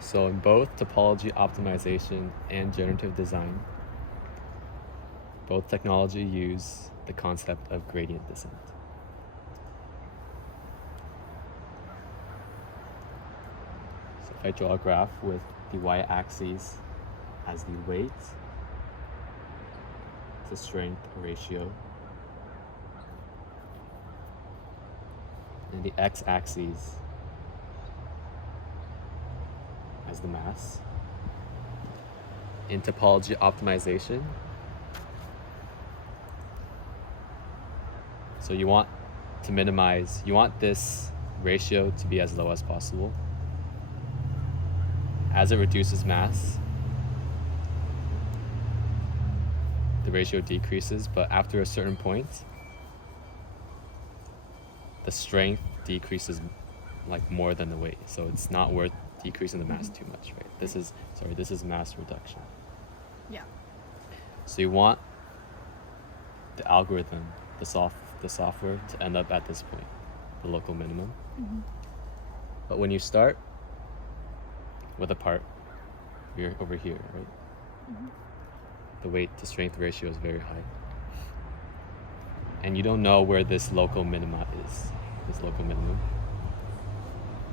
So in both topology optimization and generative design, both technology use the concept of gradient descent. So if I draw a graph with the y-axis as the weight to strength ratio, and the x-axis as the mass. In topology optimization, so you want to minimize, you want this ratio to be as low as possible. As it reduces mass, the ratio decreases, but after a certain point, the strength decreases like more than the weight. So it's not worth decreasing the mass too much, right? This is mass reduction. Yeah. So you want the algorithm, the software to end up at this point, the local minimum. But when you start with a part, you're over here, right? The weight to strength ratio is very high. And you don't know where this local minima is, this local minimum.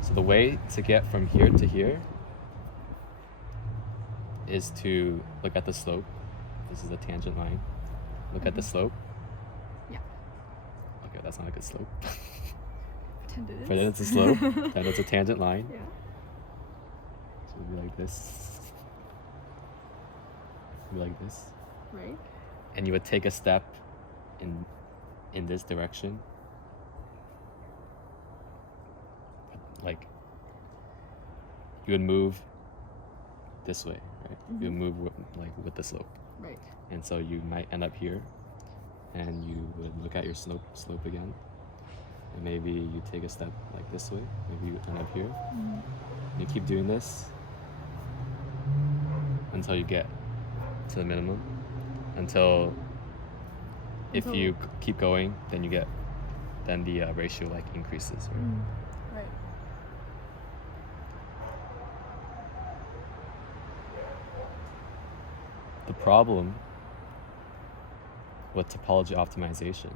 So the way to get from here to here is to look at the slope. This is a tangent line. Look at the slope. Yeah. Okay, that's not a good slope. Pretend it is. Pretend it's a slope. Pretend it's a tangent line. Yeah. So it'll be like this. It'll be like this. Right. And you would take a step in this direction. Like, you would move this way, right? You would move with the slope. Right. And so you might end up here, and you would look at your slope again, and maybe you take a step like this way. Maybe you end up here. And you keep doing this until you get to the minimum. Until if you keep going, then the ratio like increases, right? Right. The problem with topology optimization,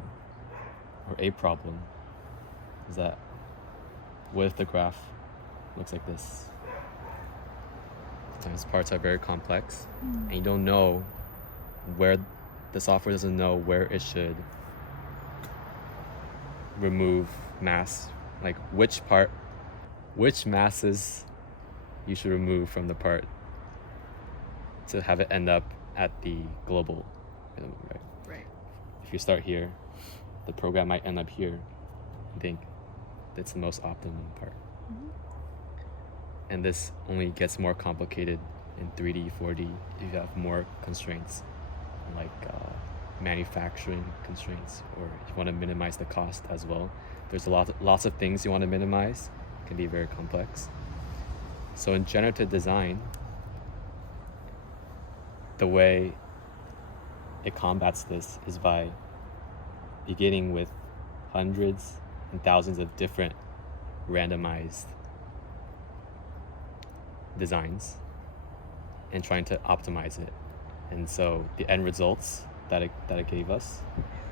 or a problem, is that what if the graph looks like this? Sometimes parts are very complex, and you don't know where, the software doesn't know where it should remove mass, like which masses you should remove from the part to have it end up at the global minimum, right? Right. If you start here, the program might end up here and think that's the most optimum part. And this only gets more complicated in 3D, 4D if you have more constraints, like manufacturing constraints, or if you want to minimize the cost as well. There's lots of things you want to minimize. It can be very complex. So in generative design, the way it combats this is by beginning with hundreds and thousands of different randomized designs and trying to optimize it. And so the end results that it gave us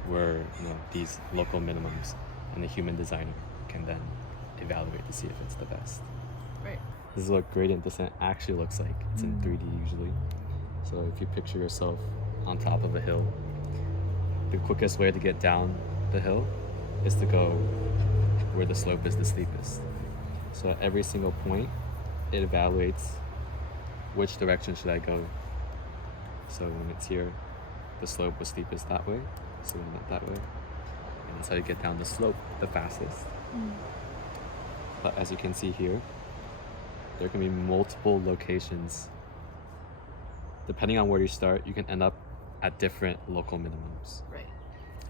were, these local minimums, and the human designer can then evaluate to see if it's the best. Right. This is what gradient descent actually looks like. It's in 3D usually. So if you picture yourself on top of a hill, the quickest way to get down the hill is to go where the slope is the steepest. So at every single point, it evaluates which direction should I go. So when it's here, the slope was steepest that way, so we went that way. And that's how you get down the slope the fastest. But as you can see here, there can be multiple locations. Depending on where you start, you can end up at different local minimums. Right.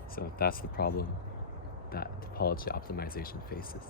So that's the problem that topology optimization faces.